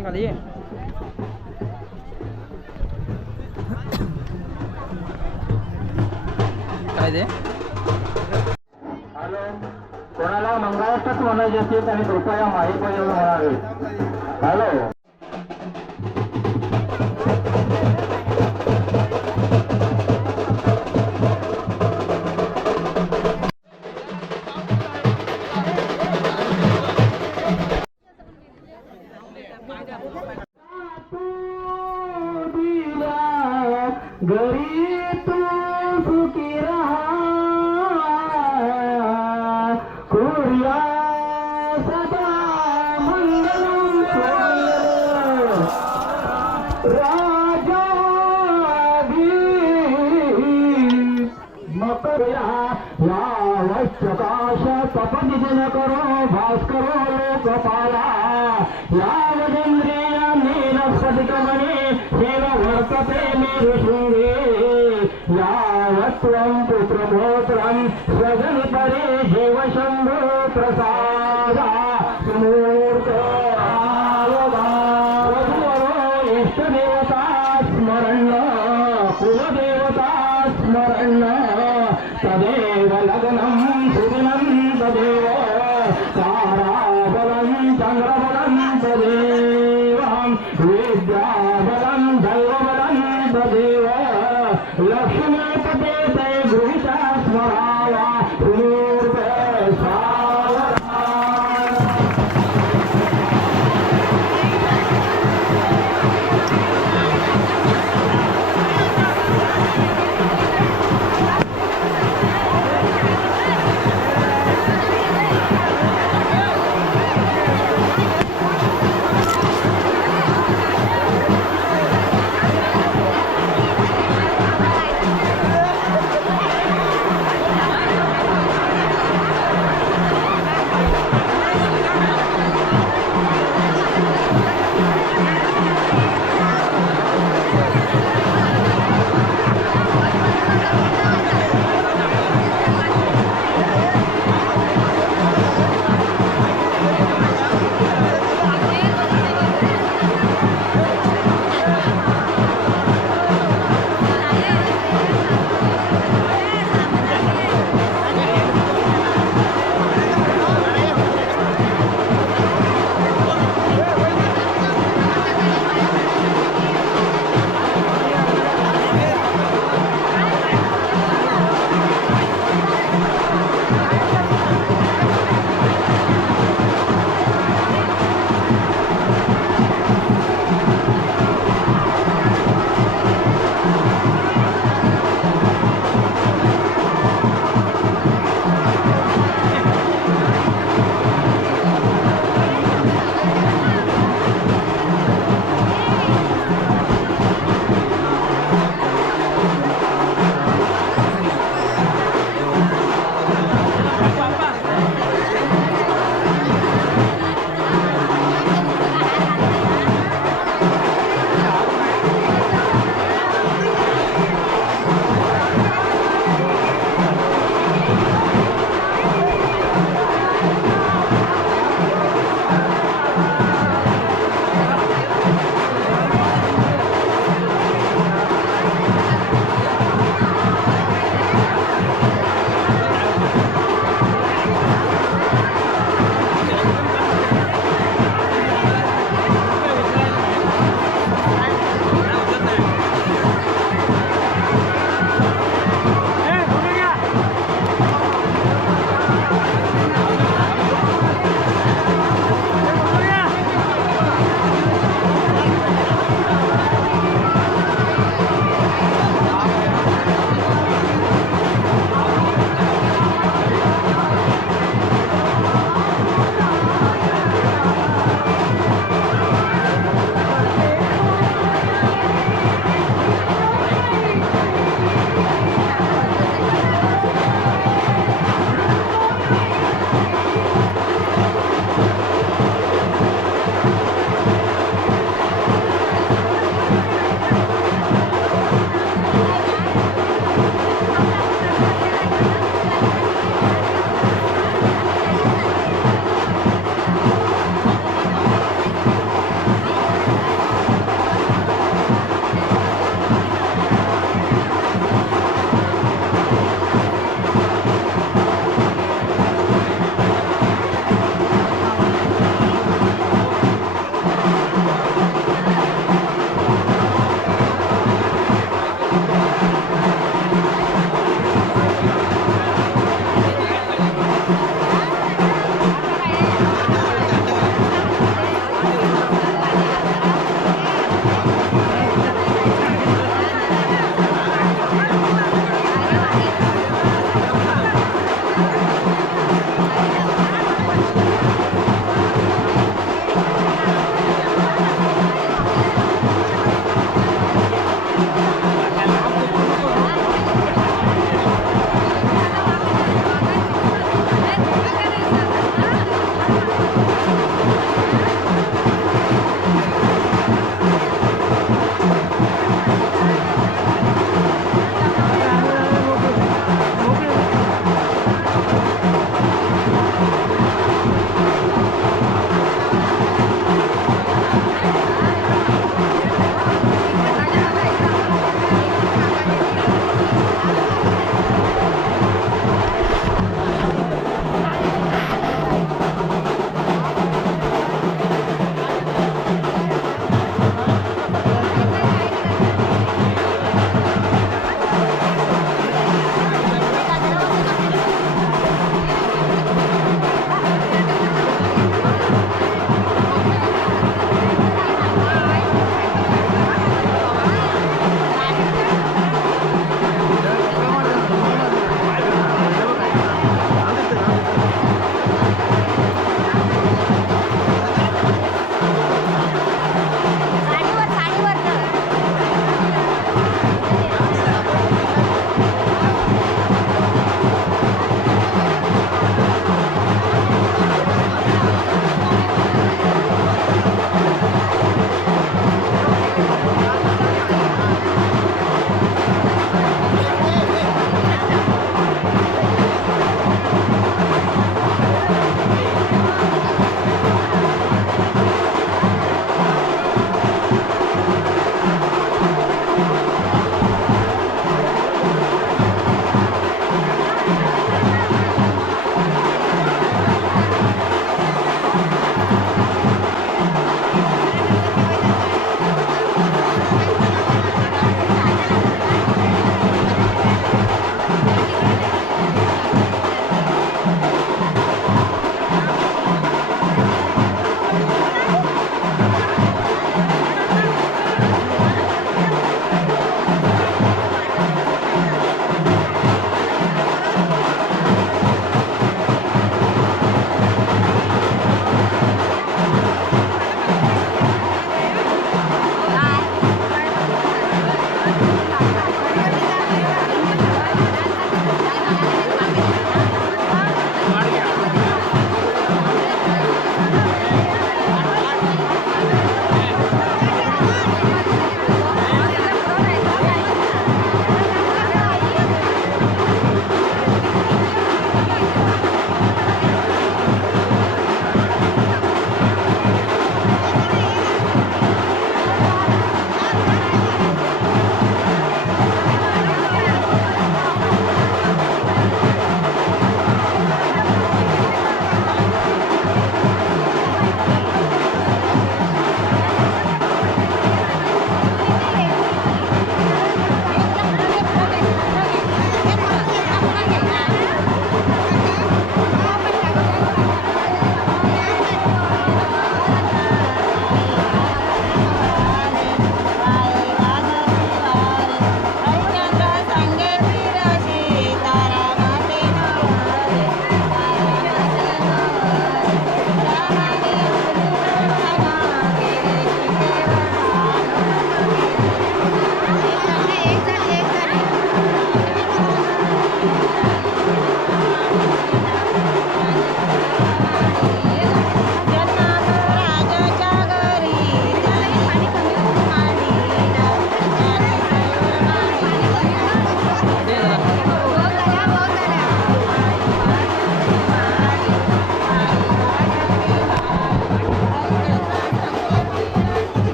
खाली खाली काय ते हॅलो. कोणाला मंगळाष्टक म्हणायचे असेल त्यांनी कृपया माहीत येऊन म्हणावे हॅलो. प्रकाश सुकी सदा मंग रा मकर जीवशम्भो प्रसादा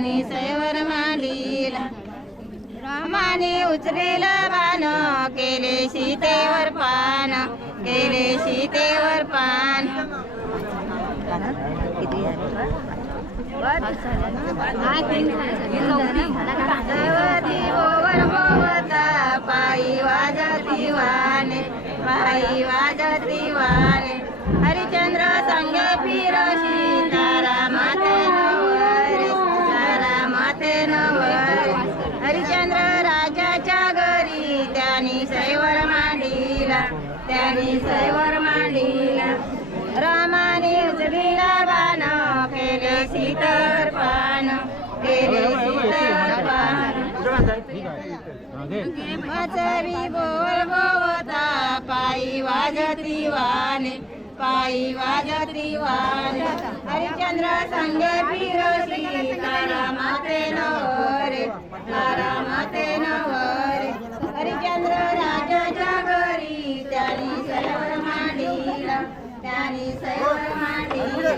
रामाने सैवर मांडीला रामाने उचलेल बाण केले सीतेवर पान केले सीतेवर पान. वर मोवता पायी वाजती वाने पायी वाजती वाने हरिचंद्र संगे फिरशी मचरी बोल गोवता पायी वाजती वाने पायी वाजती वाने हरिचंद्र संगे फिरसी तारा माते नवरे तारा माते नवरे. हरिचंद्र राजाच्या घरी त्यानी सैवर मांडीला त्यानी सैवर मांडीला.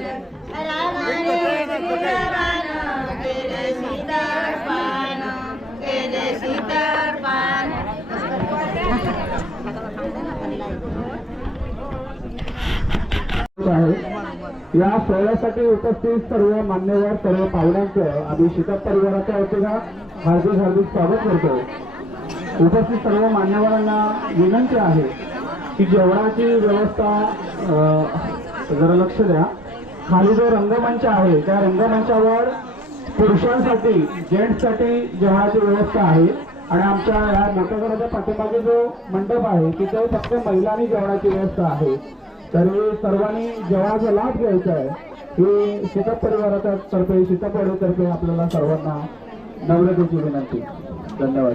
रामाने सीताराम केले सीतार्पण केले सीतार्पण आहे या सोहळ्यासाठी उपस्थित सर्व मान्यवर सर्व पाहुण्यांचं आम्ही परिवाराच्या वतीनं हार्दिक हार्दिक स्वागत करतो. उपस्थित सर्व मान्यवरांना विनंती आहे की जेवणाची व्यवस्था जरा लक्ष द्या. खाली जो रंगमंच आहे त्या रंगमंचावर पुरुषांसाठी जेंट्ससाठी जेवणाची व्यवस्था आहे. आणि आमच्या ह्या मोठ्या घराच्या पाठीमागे जो मंडप आहे तिथे फक्त महिलांनी जेवणाची व्यवस्था आहे. तर सर्वांनी जेव्हा लाभ घ्यायचा आहे ही शिकप परिवाराच्या तर्फे सीतापडीतर्फे आपल्याला सर्वांना नम्रतेची विनंती. धन्यवाद.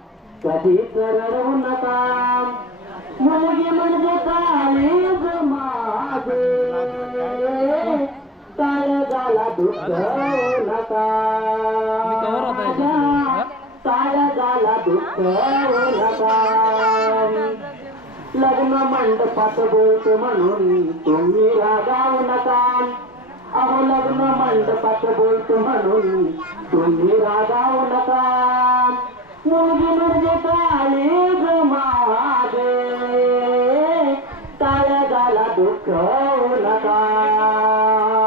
कधीच रडवू नका. मुलगी म्हणजे काळीज माझे काळजाला दुःख होऊ नका काळजाला दुःख होऊ नका. लग्न मंडपात बोलतो म्हणून तुम्ही रागावू नका. अहो लग्न मंडपात बोलतो म्हणून तुम्ही रागावू नका. मुलगी म्हणजे काळी माझे झाला दुःख नका.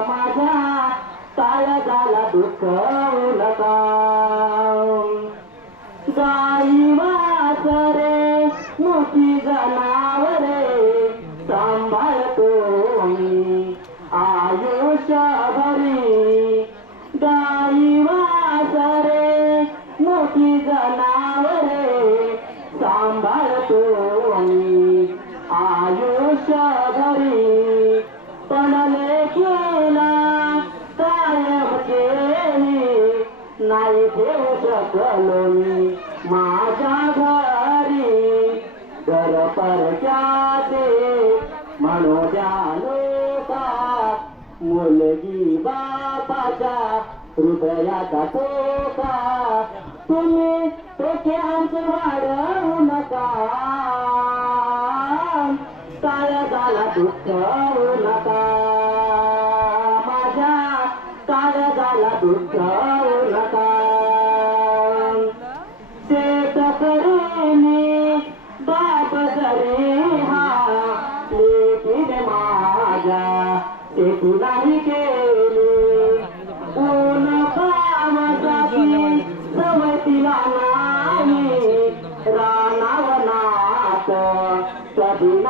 माझ्या काळजाला दुःख नका. गाई वासरे मोठी झाला शकलो माझ्या घरी. घर परक्याचे मनोजा लोका मुलगी बापाच्या हृदयाचा टोका. तुम्ही डोक्यांचं वाढवू नका. काळजाला दुःख नका.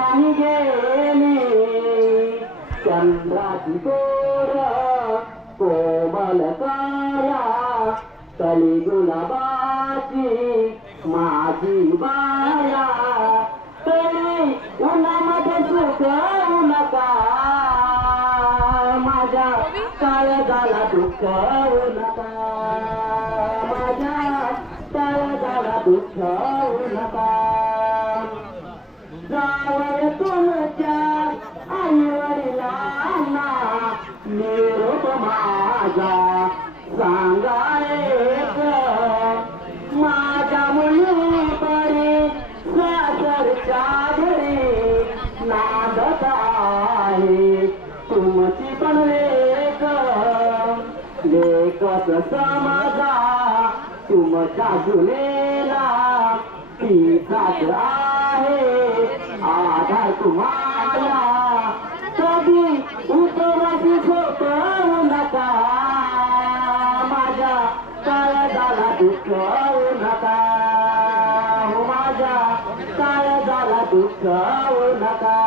कधी नाही गेली चंद्राची गोर कोमल काया कली गुलाबाची माझी बाया तरी उन्हामध्ये सुकवू नका. माझ्या काळजाला दुःखवू नका. माझ्या काळजाला दुःखवू नका. समजा माझा तुमच्या जुनेला तीचाच आहे. आधार तुम्हाला कधी उपवासी झोपवू नका माझ्या काळजाला दुखवू नका हो माझ्या काळजाला दुखवू नका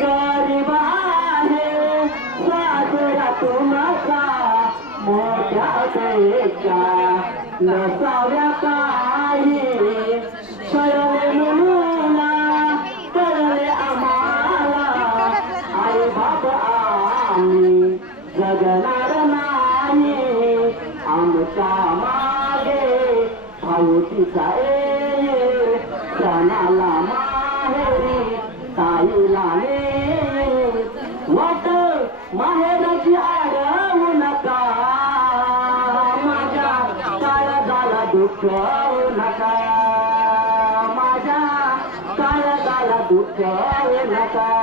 गरीब आहे सासरा तुमचा मोठ्या पेक्षा नसाव्या काही कळले मुलीला कळले आम्हाला आई बाप आम्ही जगणार नाही आमचा मागे भाऊतीचा ए सणाला माहेरी ताईला ने वाट माहेराची आडवू नका. माझ्या काळजाला दुखवू नका. माझ्या काळजाला दुखवू नका.